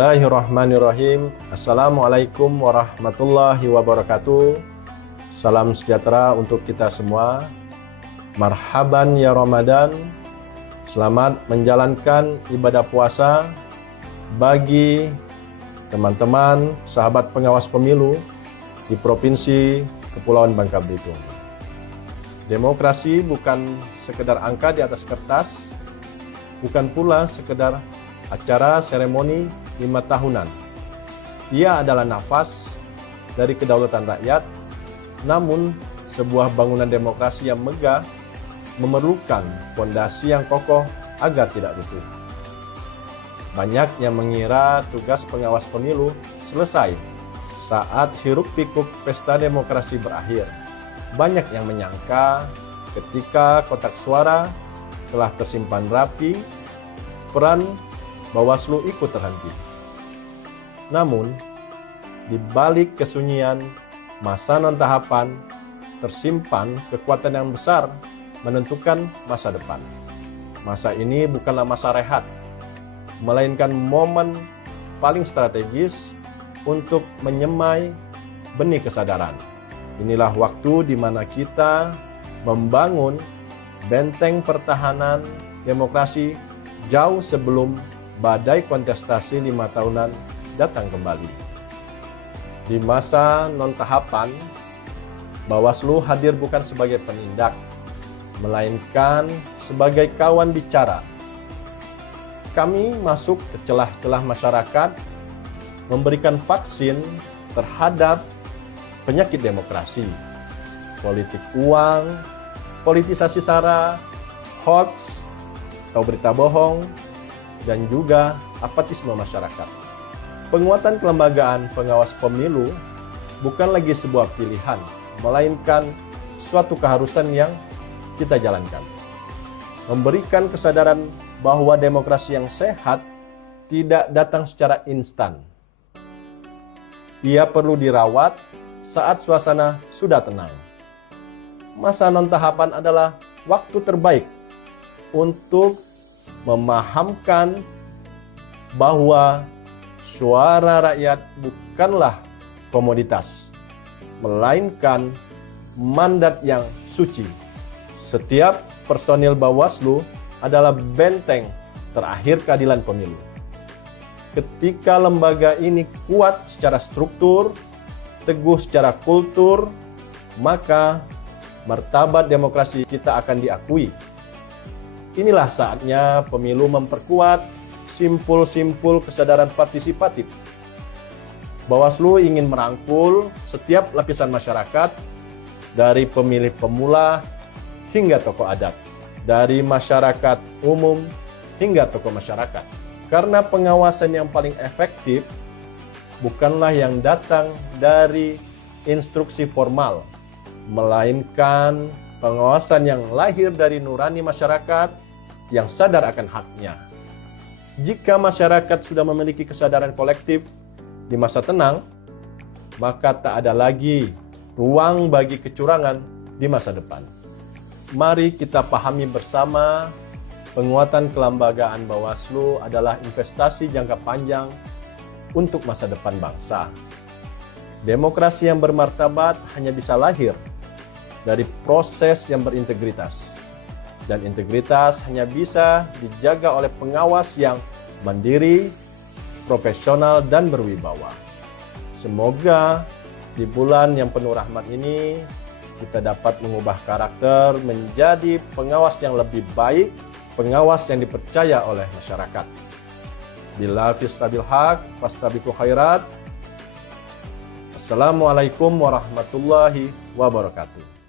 Bismillahirrahmanirrahim. Assalamualaikum warahmatullahi wabarakatuh. Salam sejahtera untuk kita semua. Marhaban ya Ramadan. Selamat menjalankan ibadah puasa bagi teman-teman sahabat pengawas pemilu di Provinsi Kepulauan Bangka Belitung. Demokrasi bukan sekedar angka di atas kertas, bukan pula sekedar acara seremoni 5 tahunan. Ia adalah nafas dari kedaulatan rakyat, namun sebuah bangunan demokrasi yang megah memerlukan fondasi yang kokoh agar tidak runtuh. Banyak yang mengira tugas pengawas pemilu selesai saat hiruk-pikuk pesta demokrasi berakhir. Banyak yang menyangka ketika kotak suara telah tersimpan rapi, peran Bawaslu ikut terhenti. Namun, di balik kesunyian masa non-tahapan, tersimpan kekuatan yang besar menentukan masa depan. Masa ini bukanlah masa rehat, melainkan momen paling strategis untuk menyemai benih kesadaran. Inilah waktu di mana kita membangun benteng pertahanan demokrasi jauh sebelum badai kontestasi 5 tahunan datang kembali. Di masa non-tahapan, Bawaslu hadir bukan sebagai penindak, melainkan sebagai kawan bicara. Kami masuk ke celah-celah masyarakat, memberikan vaksin terhadap penyakit demokrasi, politik uang, politisasi sara, hoax, atau berita bohong, dan juga apatisme masyarakat. Penguatan kelembagaan pengawas pemilu bukan lagi sebuah pilihan, melainkan suatu keharusan yang kita jalankan. Memberikan kesadaran bahwa demokrasi yang sehat tidak datang secara instan. Ia perlu dirawat saat suasana sudah tenang. Masa non-tahapan adalah waktu terbaik untuk memahamkan bahwa suara rakyat bukanlah komoditas, melainkan mandat yang suci. Setiap personil Bawaslu adalah benteng terakhir keadilan pemilu. Ketika lembaga ini kuat secara struktur, teguh secara kultur, maka martabat demokrasi kita akan diakui. Inilah saatnya pemilu memperkuat simpul-simpul kesadaran partisipatif. Bawaslu ingin merangkul setiap lapisan masyarakat, dari pemilih pemula hingga tokoh adat, dari masyarakat umum hingga tokoh masyarakat. Karena pengawasan yang paling efektif bukanlah yang datang dari instruksi formal, melainkan pengawasan yang lahir dari nurani masyarakat yang sadar akan haknya. Jika masyarakat sudah memiliki kesadaran kolektif di masa tenang, maka tak ada lagi ruang bagi kecurangan di masa depan. Mari kita pahami bersama, penguatan kelembagaan Bawaslu adalah investasi jangka panjang untuk masa depan bangsa. Demokrasi yang bermartabat hanya bisa lahir dari proses yang berintegritas. Dan integritas hanya bisa dijaga oleh pengawas yang mandiri, profesional, dan berwibawa. Semoga di bulan yang penuh rahmat ini, kita dapat mengubah karakter menjadi pengawas yang lebih baik, pengawas yang dipercaya oleh masyarakat. Bila fistabil haq, fastabiqu khairat. Assalamualaikum warahmatullahi wabarakatuh.